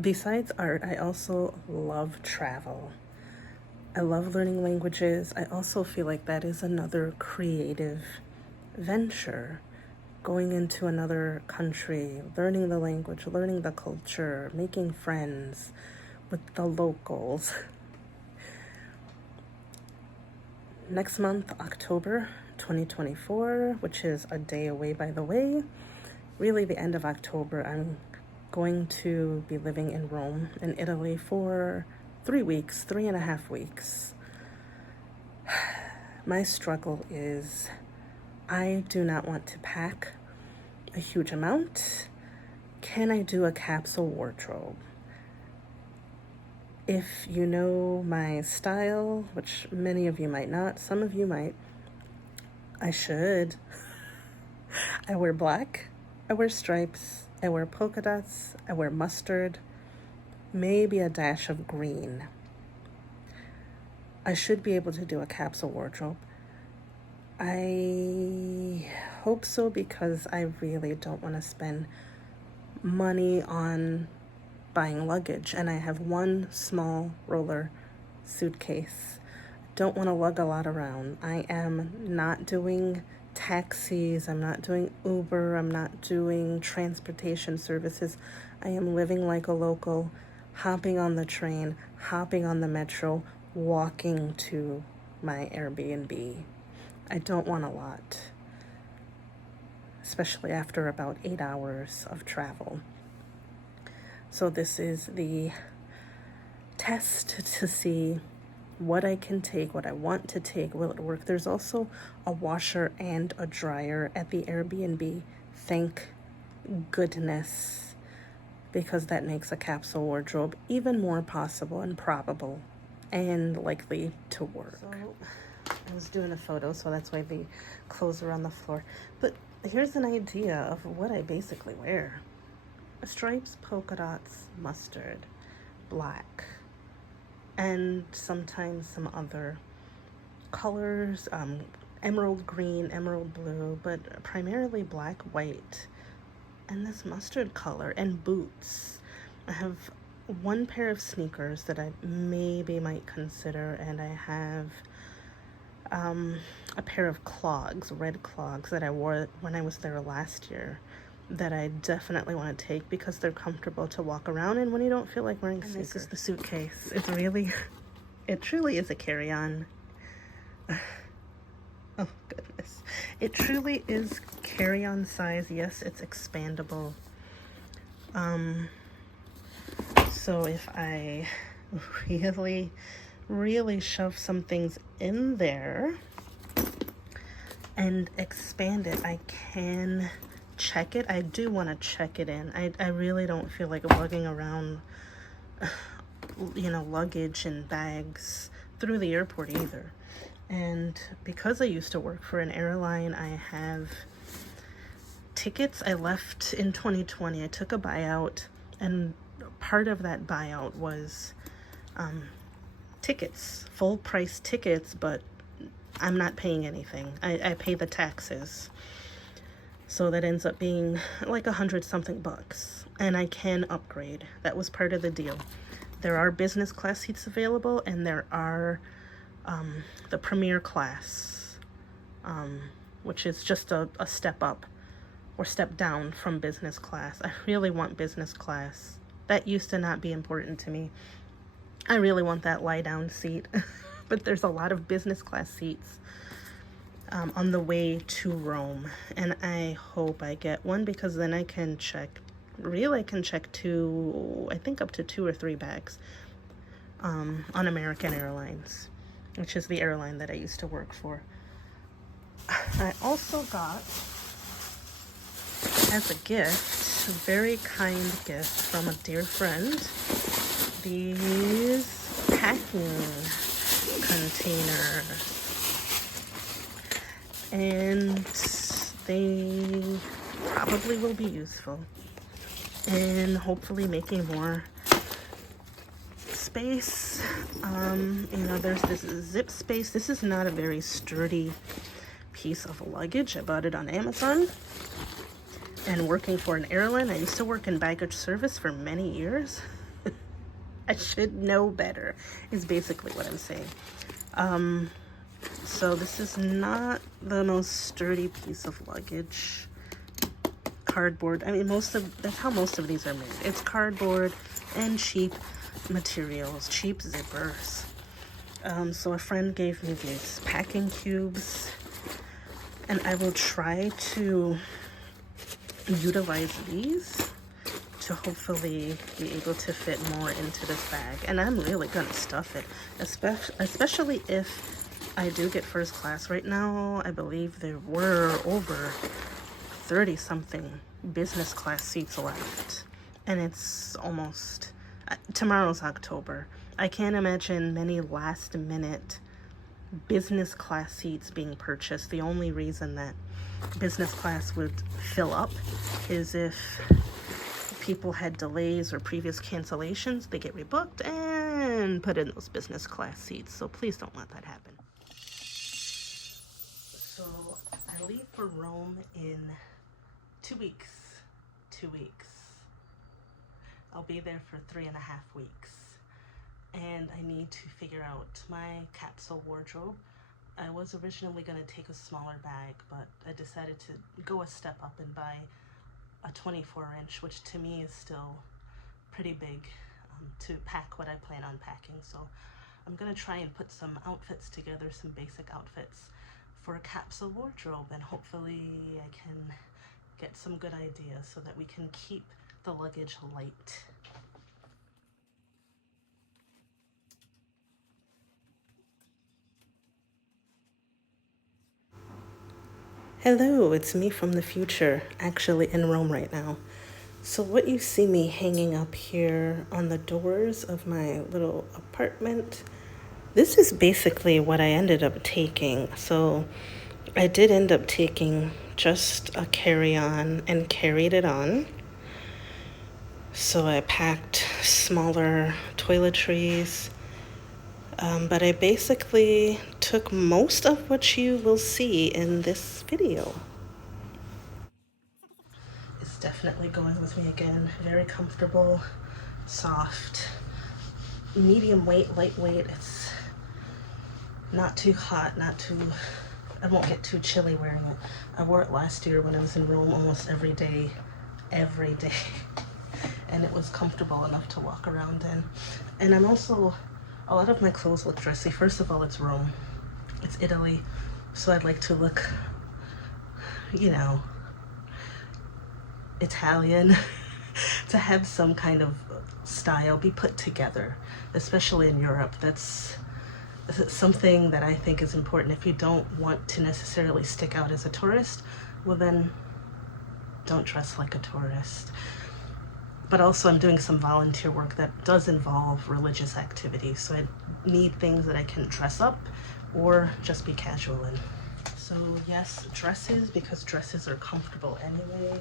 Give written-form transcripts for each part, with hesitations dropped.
Besides art, I also love travel. I love learning languages. I also feel like that is another creative venture. Going into another country, learning the language, learning the culture, making friends with the locals. Next month, October 2024, which is a day away, by the way, really the end of October, I'm going to be living in Rome, in Italy, for 3 weeks, 3.5 weeks. My struggle is I do not want to pack a huge amount. Can I do a capsule wardrobe? If you know my style, which many of you might not, some of you might, I should. I wear black, I wear stripes, I wear polka dots, I wear mustard, maybe a dash of green. I should be able to do a capsule wardrobe. I hope so because I really don't want to spend money on buying luggage, and I have one small roller suitcase. Don't want to lug a lot around. I am not doing taxis, I'm not doing Uber, I'm not doing transportation services. I am living like a local, hopping on the train, hopping on the metro, walking to my Airbnb. I don't want a lot, especially after about 8 hours of travel. So this is the test to see what I can take, what I want to take. Will it work? There's also a washer and a dryer at the Airbnb. Thank goodness, because that makes a capsule wardrobe even more possible and probable and likely to work. So I was doing a photo, so that's why the clothes are on the floor. But here's an idea of what I basically wear. Stripes, polka dots, mustard, black, and sometimes some other colors, emerald green, emerald blue, but primarily black, white, and this mustard color, and boots. I have one pair of sneakers that I maybe might consider, and I have a pair of clogs, red clogs, that I wore when I was there last year, that I definitely want to take because they're comfortable to walk around in when you don't feel like wearing sneakers. This is the suitcase. It truly is a carry-on. Oh goodness. It truly is carry-on size. Yes, it's expandable. So if I really shove some things in there and expand it, I can check it. I do want to check it in. I really don't feel like lugging around, luggage and bags through the airport either. And because I used to work for an airline, I have tickets I left in 2020. I took a buyout, and part of that buyout was tickets, full price tickets, but I'm not paying anything. I pay the taxes. So that ends up being like $100-something bucks, and I can upgrade. That was part of the deal. There are business class seats available, and there are the premier class, which is just a step up or step down from business class. I really want business class. That used to not be important to me. I really want that lie down seat, but there's a lot of business class seats on the way to Rome, and I hope I get one because then I can check I think up to 2 or 3 bags on American Airlines, which is the airline that I used to work for. I also got, as a gift, a very kind gift from a dear friend, these packing containers. And they probably will be useful in hopefully making more space. There's this zip space. This is not a very sturdy piece of luggage. I bought it on Amazon. And working for an airline, I used to work in baggage service for many years. I should know better, is basically what I'm saying. So this is not the most sturdy piece of luggage. Cardboard. I mean, that's how most of these are made. It's cardboard and cheap materials, cheap zippers. So a friend gave me these packing cubes, and I will try to utilize these to hopefully be able to fit more into this bag. And I'm really gonna stuff it, especially if I do get first class. Right now, I believe there were over 30 something business class seats left, and it's almost tomorrow's October. I can't imagine many last minute business class seats being purchased. The only reason that business class would fill up is if people had delays or previous cancellations. They get rebooked and put in those business class seats. So please don't let that happen. So I leave for Rome in 2 weeks. 2 weeks. I'll be there for 3.5 weeks. And I need to figure out my capsule wardrobe. I was originally going to take a smaller bag, but I decided to go a step up and buy a 24-inch, which to me is still pretty big to pack what I plan on packing. So I'm going to try and put some outfits together, some basic outfits for a capsule wardrobe, and hopefully I can get some good ideas so that we can keep the luggage light. Hello, it's me from the future, actually in Rome right now. So what you see me hanging up here on the doors of my little apartment, this is basically what I ended up taking. So I did end up taking just a carry-on and carried it on. So I packed smaller toiletries, but I basically took most of what you will see in this video. It's definitely going with me again. Very comfortable, soft, medium weight, lightweight. It's not too hot, I won't get too chilly wearing it. I wore it last year when I was in Rome almost every day. And it was comfortable enough to walk around in. And I'm also, a lot of my clothes look dressy. First of all, it's Rome. It's Italy. So I'd like to look, Italian, to have some kind of style, be put together, especially in Europe. That's something that I think is important. If you don't want to necessarily stick out as a tourist, well then don't dress like a tourist. But also I'm doing some volunteer work that does involve religious activities, so I need things that I can dress up or just be casual in. So yes, dresses, because dresses are comfortable anyway.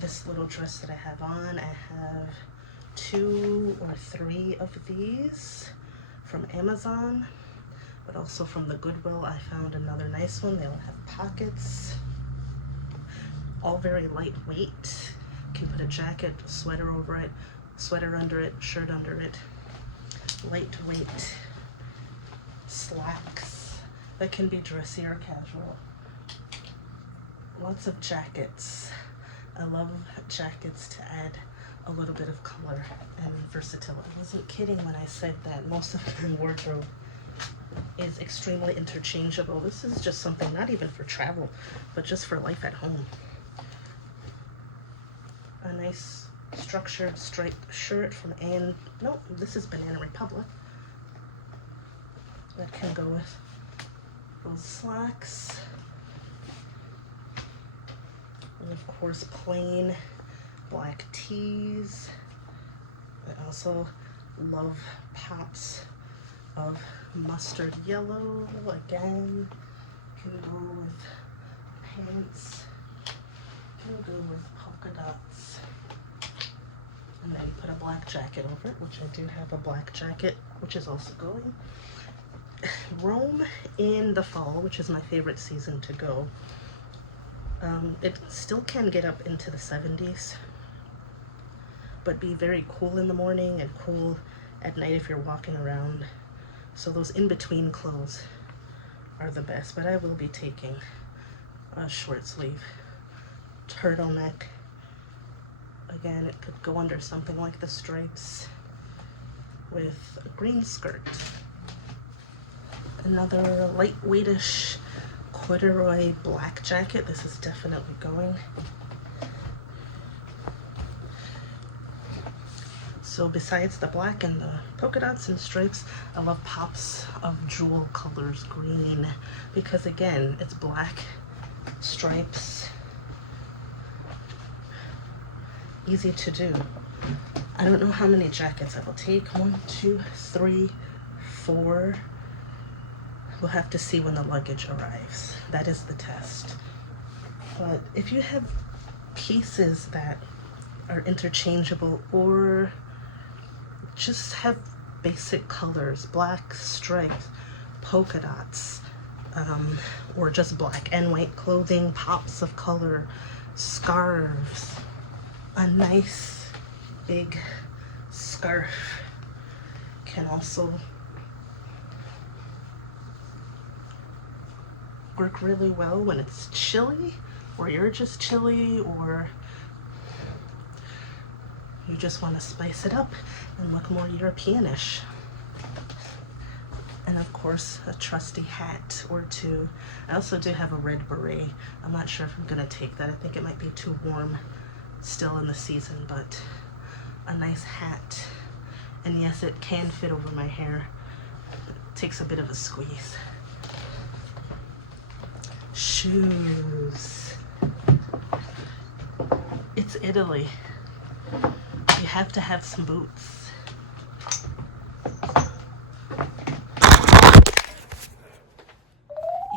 This little dress that I have on, I have 2 or 3 of these from Amazon, but also from the Goodwill I found another nice one. They all have pockets, all very lightweight. You can put a jacket, a sweater over it, sweater under it, shirt under it. Lightweight slacks that can be dressy or casual. Lots of jackets. I love jackets to add a little bit of color and versatility. I wasn't kidding when I said that most of my wardrobe is extremely interchangeable. This is just something not even for travel, but just for life at home. A nice structured striped shirt from this is Banana Republic. That can go with those slacks. And of course, plain black tees. I also love pops of mustard yellow. Again, can go with pants, can go with polka dots. And then put a black jacket over it, which I do have a black jacket, which is also going. Rome in the fall, which is my favorite season to go. It still can get up into the 70s. but be very cool in the morning and cool at night if you're walking around. So those in-between clothes are the best, but I will be taking a short sleeve turtleneck. Again, it could go under something like the stripes with a green skirt. Another lightweightish corduroy black jacket. This is definitely going. So besides the black and the polka dots and stripes, I love pops of jewel colors, green, because again, it's black, stripes, easy to do. I don't know how many jackets I will take. 1, 2, 3, 4. We'll have to see when the luggage arrives. That is the test. But if you have pieces that are interchangeable or just have basic colors, black stripes, polka dots, or just black and white clothing, pops of color, scarves, a nice big scarf can also work really well when it's chilly, or you're just chilly, or you just want to spice it up and look more Europeanish. And of course, a trusty hat or two. I also do have a red beret. I'm not sure if I'm gonna take that. I think it might be too warm still in the season, but a nice hat. And yes, it can fit over my hair. It takes a bit of a squeeze. Shoes. It's Italy. You have to have some boots.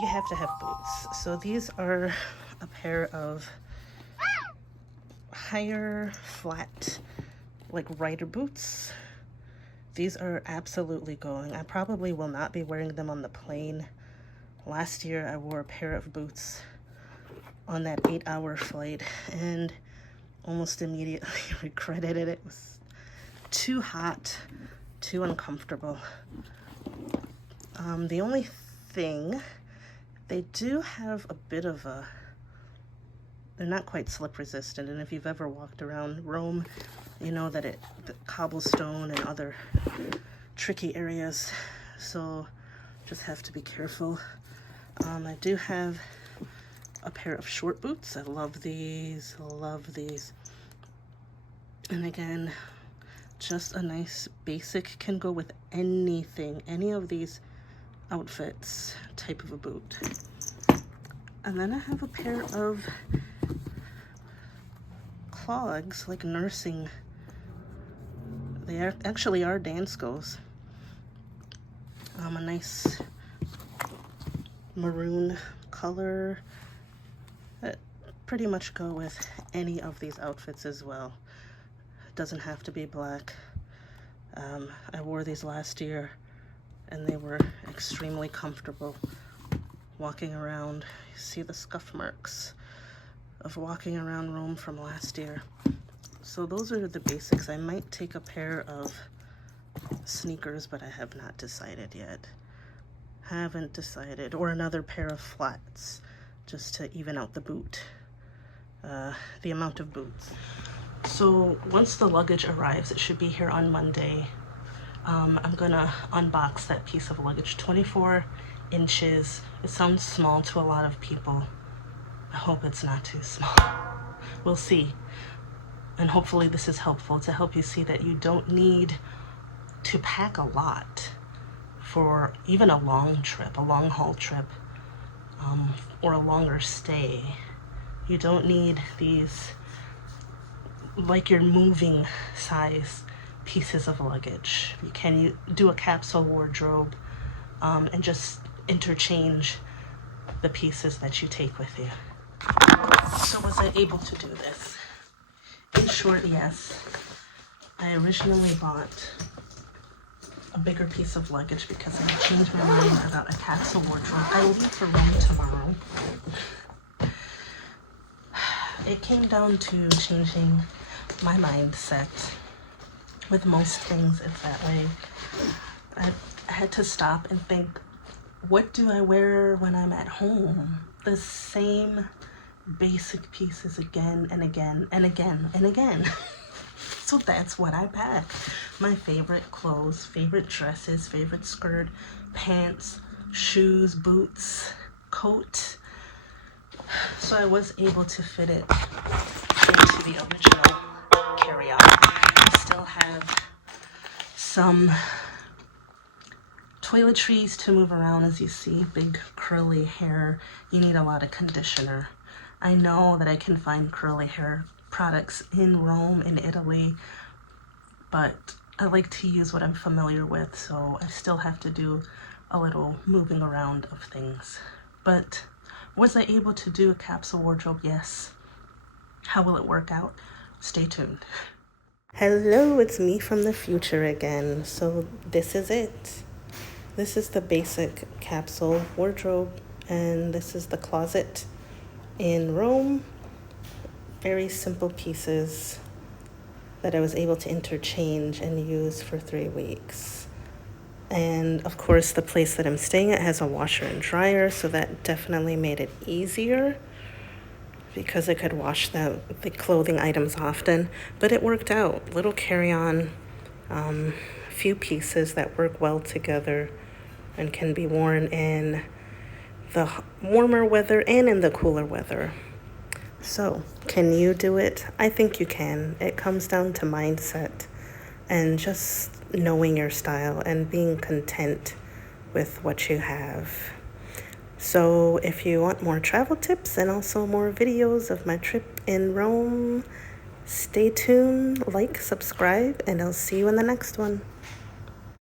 You have to have boots. So these are a pair of higher flat, like rider boots. These are absolutely going. I probably will not be wearing them on the plane. Last year I wore a pair of boots on that 8-hour flight and almost immediately regretted it. It was too hot, too uncomfortable. The only thing, they do have a bit of a, they're not quite slip resistant, and if you've ever walked around Rome, you know that the cobblestone and other tricky areas, so just have to be careful. I do have a pair of short boots. I love these, love these. And again, just a nice basic, can go with anything, any of these outfits type of a boot. And then I have a pair of clogs, like nursing. They actually are Danskos. A nice maroon color that pretty much go with any of these outfits as well. It doesn't have to be black. I wore these last year and they were extremely comfortable walking around. You see the scuff marks of walking around Rome from last year. So those are the basics. I might take a pair of sneakers, but I have not decided yet. Haven't decided. Or another pair of flats, just to even out the boot, the amount of boots. So once the luggage arrives, it should be here on Monday. I'm gonna unbox that piece of luggage. 24 inches. It sounds small to a lot of people. I hope it's not too small. We'll see. And hopefully this is helpful to help you see that you don't need to pack a lot for even a long trip, a long haul trip, or a longer stay. You don't need these, like your moving size pieces of luggage. You can do a capsule wardrobe and just interchange the pieces that you take with you. So was I able to do this? In short, yes. I originally bought a bigger piece of luggage because I changed my mind about a capsule wardrobe. I leave for Rome tomorrow. It came down to changing my mindset. With most things, it's that way. I had to stop and think, what do I wear when I'm at home? The same basic pieces again and again and again and again. So that's what I pack. My favorite clothes, favorite dresses, favorite skirt, pants, shoes, boots, coat. So I was able to fit it into the original carry-on. I still have some toiletries to move around. As you see, big curly hair. You need a lot of conditioner. I know that I can find curly hair products in Rome, in Italy, but I like to use what I'm familiar with, so I still have to do a little moving around of things. But was I able to do a capsule wardrobe? Yes. How will it work out? Stay tuned. Hello, it's me from the future again. So this is it. This is the basic capsule wardrobe, and this is the closet in Rome. Very simple pieces that I was able to interchange and use for 3 weeks. And of course, the place that I'm staying at has a washer and dryer, so that definitely made it easier because I could wash the clothing items often. But it worked out. Little carry-on, few pieces that work well together and can be worn in the warmer weather and in the cooler weather. So, can you do it? I think you can. It comes down to mindset and just knowing your style and being content with what you have. So, if you want more travel tips and also more videos of my trip in Rome, stay tuned, like, subscribe, and I'll see you in the next one.